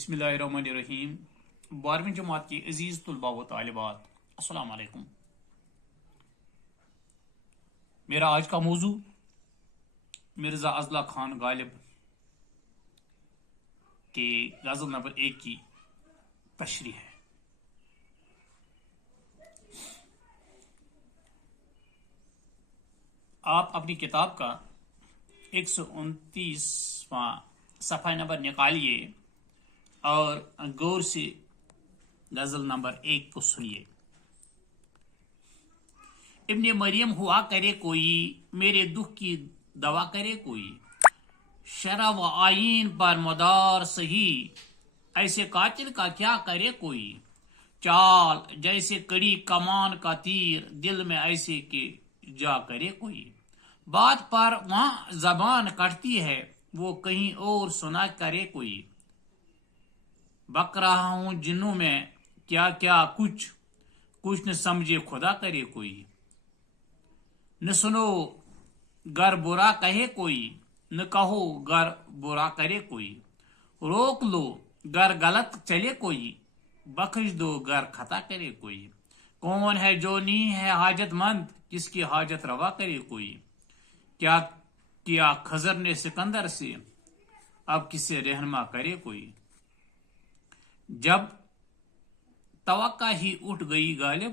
بسم اللہ الرحمن الرحیم۔ 12ویں جماعت کی عزیز طلباء و طالبات، السلام علیکم۔ میرا آج کا موضوع مرزا اضلاع خان غالب کے غزل نمبر 1 کی تشریح ہے۔ آپ اپنی کتاب کا 129واں صفحہ نمبر نکالیے اور غور سے غزل نمبر 1 کو سنیے۔ ابن مریم ہوا کرے کوئی، میرے دکھ کی دوا کرے کوئی، شرع و آئین پر مدار سہی، ایسے قاتل کا کیا کرے کوئی، چال جیسے کڑی کمان کا تیر، دل میں ایسے کہ جا کرے کوئی، بات پر وہاں زبان کٹتی ہے، وہ کہیں اور سنا کرے کوئی، بک رہا ہوں جنوں میں کیا کیا کچھ نہ سمجھے خدا کرے کوئی، نہ سنو گر برا کہے کوئی، نہ کہو گر برا کرے کوئی، روک لو گر غلط چلے کوئی، بخش دو گر خطا کرے کوئی، کون ہے جو نہیں ہے حاجت مند، کس کی حاجت روا کرے کوئی، کیا کیا خضر نے سکندر سے، اب کسے رہنما کرے کوئی، جب توقع ہی اٹھ گئی غالب،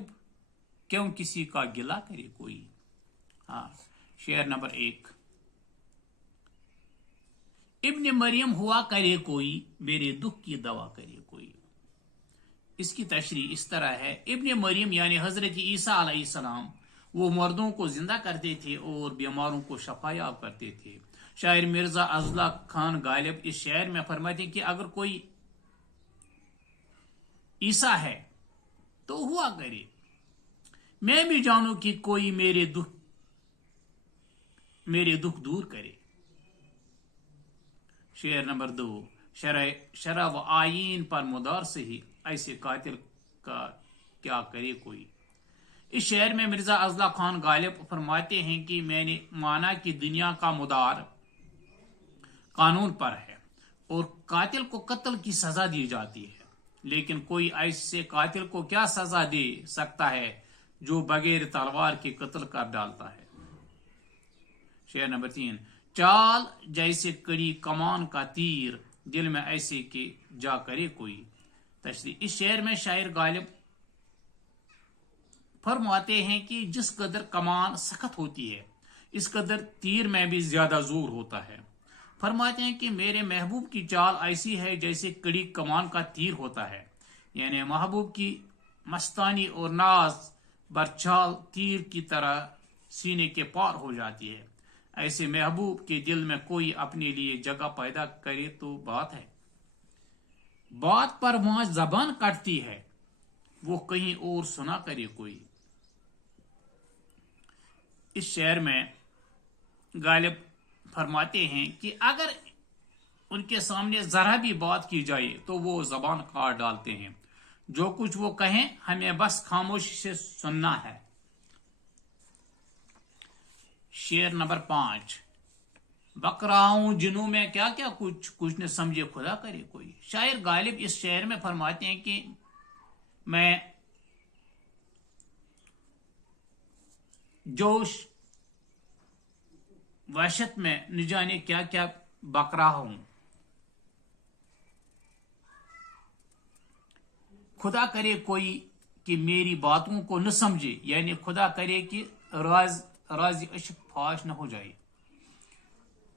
کیوں کسی کا گلہ کرے کوئی۔ شعر نمبر 1۔ ابن مریم ہوا کرے کوئی، میرے دکھ کی دوا کرے کوئی۔ اس کی تشریح اس طرح ہے، ابن مریم یعنی حضرت عیسیٰ علیہ السلام، وہ مردوں کو زندہ کرتے تھے اور بیماروں کو شفا یاب کرتے تھے۔ شاعر مرزا اضلاع خان غالب اس شعر میں فرماتے کہ اگر کوئی عیسیٰ ہے تو ہوا کرے، میں بھی جانوں کہ کوئی میرے دکھ دور کرے۔ شعر نمبر 2۔ شرع و آئین پر مدار سے ہی، ایسے قاتل کا کیا کرے کوئی۔ اس شعر میں مرزا اضلاع خان غالب فرماتے ہیں کہ میں نے مانا کہ دنیا کا مدار قانون پر ہے اور قاتل کو قتل کی سزا دی جاتی ہے، لیکن کوئی ایسے قاتل کو کیا سزا دے سکتا ہے جو بغیر تلوار کے قتل کر ڈالتا ہے۔ شعر نمبر 3۔ چال جیسے کڑی کمان کا تیر، دل میں ایسے کہ جا کرے کوئی۔ تشریح اس شعر میں شاعر غالب فرماتے ہیں کہ جس قدر کمان سخت ہوتی ہے، اس قدر تیر میں بھی زیادہ زور ہوتا ہے۔ فرماتے ہیں کہ میرے محبوب کی چال ایسی ہے جیسے کڑی کمان کا تیر ہوتا ہے، یعنی محبوب کی مستانی اور ناز برچال تیر کی طرح سینے کے پار ہو جاتی ہے۔ ایسے محبوب کے دل میں کوئی اپنے لیے جگہ پیدا کرے تو بات ہے، بات پر وہاں زبان کٹتی ہے، وہ کہیں اور سنا کرے کوئی۔ اس شعر میں غالب فرماتے ہیں کہ اگر ان کے سامنے ذرا بھی بات کی جائے تو وہ زبان کاٹ ڈالتے ہیں، جو کچھ وہ کہیں ہمیں بس خاموشی سے سننا ہے۔ شعر نمبر 5۔ بک رہا ہوں جنوں میں کیا کیا کچھ نہ سمجھے خدا کرے کوئی۔ شاعر غالب اس شعر میں فرماتے ہیں کہ میں جوش وحشت میں نہ جانے کیا کیا بک رہا ہوں، خدا کرے کوئی کہ میری باتوں کو نہ سمجھے، یعنی خدا کرے کہ راز عشق فاش نہ ہو جائے۔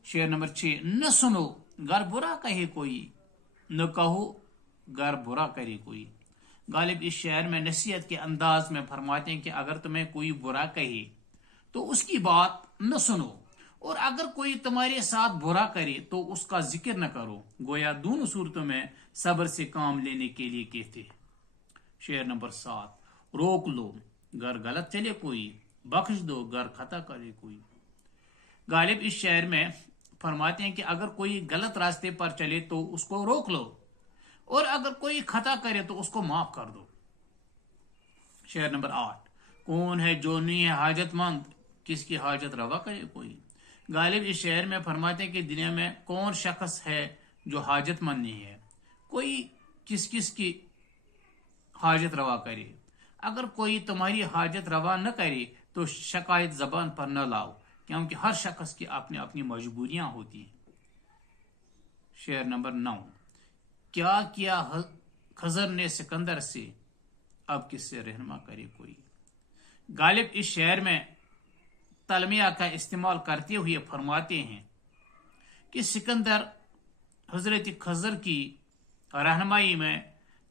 شعر نمبر 6۔ نہ سنو گر برا کہے کوئی، نہ کہو گر برا کرے کوئی۔ غالب اس شعر میں نصیحت کے انداز میں فرماتے ہیں کہ اگر تمہیں کوئی برا کہے تو اس کی بات نہ سنو، اور اگر کوئی تمہارے ساتھ برا کرے تو اس کا ذکر نہ کرو، گویا دونوں صورتوں میں صبر سے کام لینے کے لیے کہتے ہیں۔ شعر نمبر 7۔ روک لو گر غلط چلے کوئی، بخش دو گر خطا کرے کوئی۔ غالب اس شعر میں فرماتے ہیں کہ اگر کوئی غلط راستے پر چلے تو اس کو روک لو، اور اگر کوئی خطا کرے تو اس کو معاف کر دو۔ شعر نمبر 8۔ کون ہے جو نہیں ہے حاجت مند، کس کی حاجت روا کرے کوئی۔ غالب اس شعر میں فرماتے ہیں کہ دنیا میں کون شخص ہے جو حاجت مند نہیں ہے، کوئی کس کس کی حاجت روا کرے، اگر کوئی تمہاری حاجت روا نہ کرے تو شکایت زبان پر نہ لاؤ، کیونکہ ہر شخص کی اپنی اپنی مجبوریاں ہوتی ہیں۔ شعر نمبر 9۔ کیا خضر نے سکندر سے، اب کس سے رہنما کرے کوئی۔ غالب اس شعر میں تلمیہ کا استعمال کرتے ہوئے فرماتے ہیں کہ سکندر حضرت خضر کی رہنمائی میں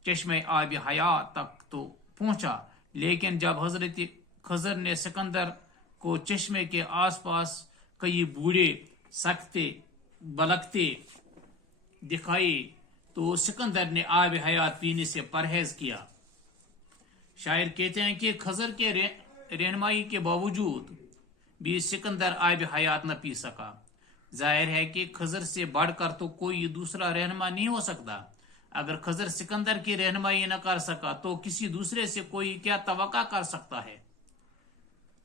چشمہ آب حیات تک تو پہنچا، لیکن جب حضرت خضر نے سکندر کو چشمے کے آس پاس کئی بوڑھے سکتے بلکتے دکھائے تو سکندر نے آب حیات پینے سے پرہیز کیا۔ شاعر کہتے ہیں کہ خضر کے رہنمائی کے باوجود بھی سکندر آب حیات نہ پی سکا۔ ظاہر ہے کہ خضر سے بڑھ کر تو کوئی دوسرا رہنما نہیں ہو سکتا۔ اگر خضر سکندر کی رہنمائی نہ کر سکا تو کسی دوسرے سے کوئی کیا توقع کر سکتا ہے۔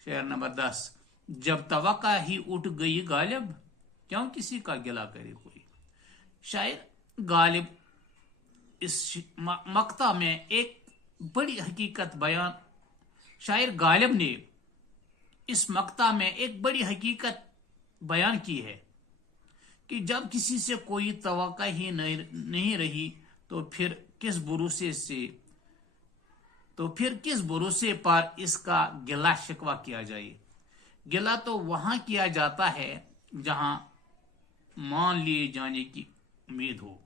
شعر نمبر 10۔ جب توقع ہی اٹھ گئی غالب، کیوں کسی کا گلہ کرے کوئی۔ شاعر غالب اس مقطع میں ایک بڑی حقیقت بیان شاعر غالب نے اس مقطع میں ایک بڑی حقیقت بیان کی ہے کہ جب کسی سے کوئی توقع ہی نہیں رہی تو پھر کس بھروسے پر اس کا گلہ شکوہ کیا جائے۔ گلہ تو وہاں کیا جاتا ہے جہاں مان لیے جانے کی امید ہو۔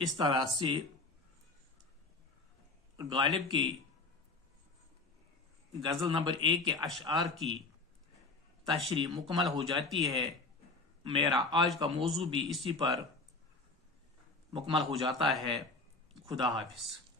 اس طرح سے غالب کی غزل نمبر 1 کے اشعار کی تشریح مکمل ہو جاتی ہے۔ میرا آج کا موضوع بھی اسی پر مکمل ہو جاتا ہے۔ خدا حافظ۔